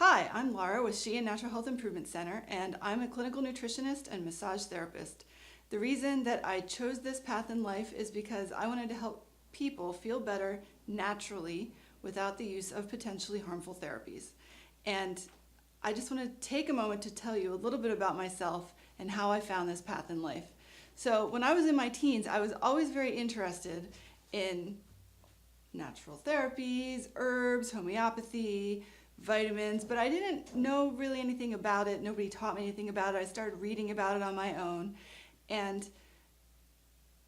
Hi, I'm Laura with Sheehan Natural Health Improvement Center, and I'm a clinical nutritionist and massage therapist. The reason that I chose this path in life is because I wanted to help people feel better naturally without the use of potentially harmful therapies. And I just want to take a moment to tell you a little bit about myself and how I found this path in life. So when I was in my teens, I was always very interested in natural therapies, herbs, homeopathy, vitamins, but I didn't know really anything about it. Nobody taught me anything about it. I started reading about it on my own. And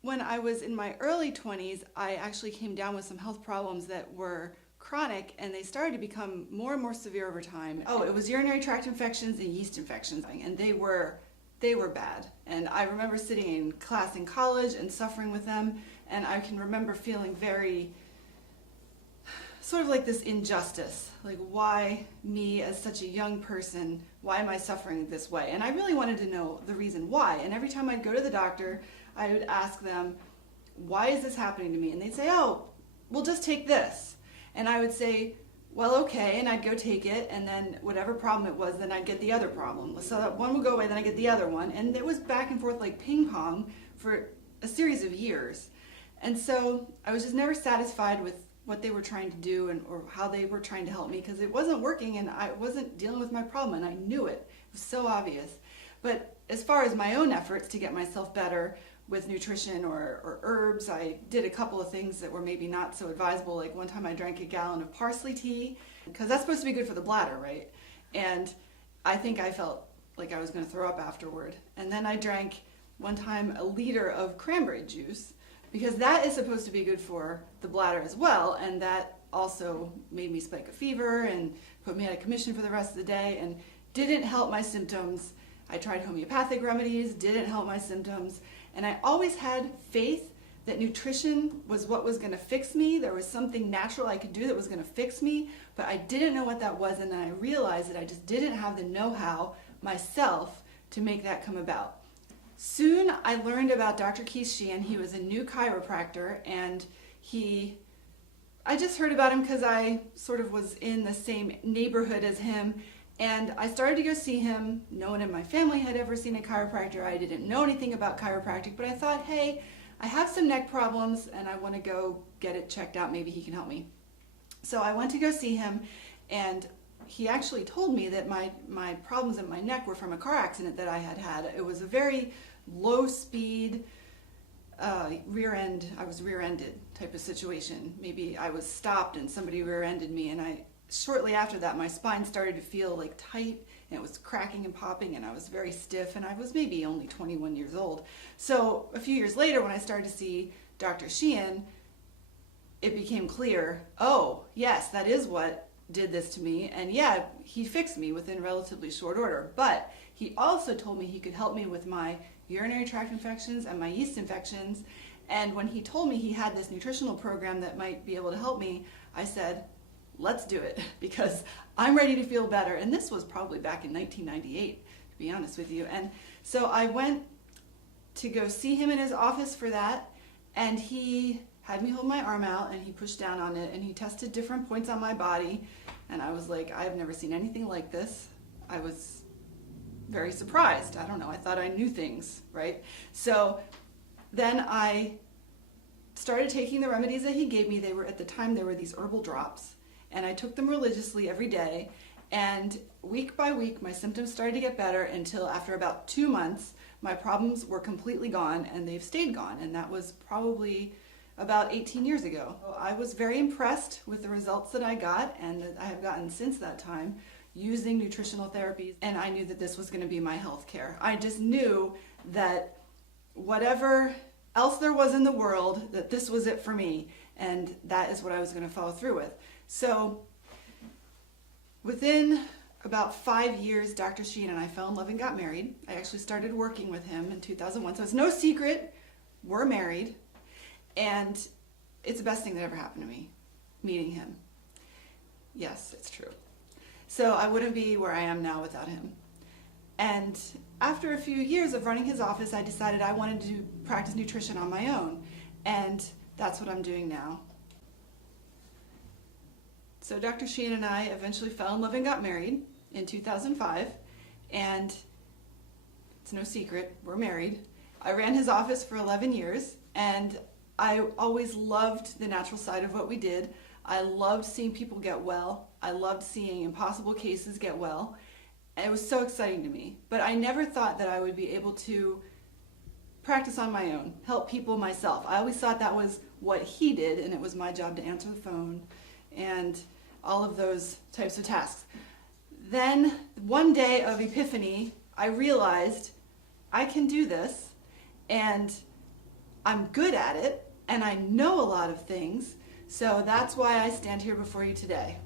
when I was in my early 20s, I actually came down with some health problems that were chronic, and they started to become more and more severe over time. Oh, it was urinary tract infections and yeast infections, and they were bad. And I remember sitting in class in college and suffering with them, and I can remember feeling very sort of like this injustice, like why me as such a young person, why am I suffering this way? And I really wanted to know the reason why. And every time I'd go to the doctor, I would ask them, why is this happening to me? And they'd say, oh, we'll just take this. And I would say, well, okay, and I'd go take it, and then whatever problem it was, then I'd get the other problem. So that one would go away, then I'd get the other one. And it was back and forth like ping pong for a series of years. And so I was just never satisfied with what they were trying to do or how they were trying to help me, because it wasn't working and I wasn't dealing with my problem, and I knew it. It was so obvious. But as far as my own efforts to get myself better with nutrition or herbs, I did a couple of things that were maybe not so advisable. Like one time I drank a gallon of parsley tea, because that's supposed to be good for the bladder, right? And I think I felt like I was going to throw up afterward. And then I drank one time a liter of cranberry juice, because that is supposed to be good for the bladder as well, and that also made me spike a fever and put me out of commission for the rest of the day and didn't help my symptoms. I tried homeopathic remedies, didn't help my symptoms, and I always had faith that nutrition was what was going to fix me. There was something natural I could do that was going to fix me, but I didn't know what that was, and then I realized that I just didn't have the know-how myself to make that come about. Soon I learned about Dr. Sheehan. He was a new chiropractor, and I just heard about him because I sort of was in the same neighborhood as him, and I started to go see him. No one in my family had ever seen a chiropractor. I didn't know anything about chiropractic, but I thought, hey, I have some neck problems and I want to go get it checked out. Maybe he can help me. So I went to go see him, and he actually told me that my problems in my neck were from a car accident that I had had. It was a very low speed I was rear-ended type of situation. Maybe I was stopped and somebody rear-ended me, and shortly after that my spine started to feel like tight, and it was cracking and popping, and I was very stiff, and I was maybe only 21 years old. So a few years later, when I started to see Dr. Sheehan, it became clear, oh yes, that is what did this to me, and yeah, he fixed me within relatively short order. But he also told me he could help me with my urinary tract infections and my yeast infections. And when he told me he had this nutritional program that might be able to help me, I said, let's do it, because I'm ready to feel better. And this was probably back in 1998, to be honest with you. And so I went to go see him in his office for that, and he had me hold my arm out, and he pushed down on it, and he tested different points on my body, and I was like, I've never seen anything like this. I was very surprised. I don't know, I thought I knew things, right? So then I started taking the remedies that he gave me. At the time, they were these herbal drops, and I took them religiously every day, and week by week my symptoms started to get better until after about 2 months my problems were completely gone, and they've stayed gone, and that was probably about 18 years ago. I was very impressed with the results that I got and that I have gotten since that time using nutritional therapies, and I knew that this was going to be my health care. I just knew that whatever else there was in the world, that this was it for me, and that is what I was going to follow through with. So within about 5 years, Dr. Sheehan and I fell in love and got married. I actually started working with him in 2001, so it's no secret, we're married. And it's the best thing that ever happened to me, meeting him. Yes, it's true. So I wouldn't be where I am now without him. And after a few years of running his office, I decided I wanted to practice nutrition on my own. And that's what I'm doing now. So Dr. Sheehan and I eventually fell in love and got married in 2005, and it's no secret, we're married. I ran his office for 11 years, and I always loved the natural side of what we did. I loved seeing people get well. I loved seeing impossible cases get well. And it was so exciting to me. But I never thought that I would be able to practice on my own, help people myself. I always thought that was what he did, and it was my job to answer the phone and all of those types of tasks. Then one day of epiphany, I realized I can do this, and I'm good at it, and I know a lot of things, so that's why I stand here before you today.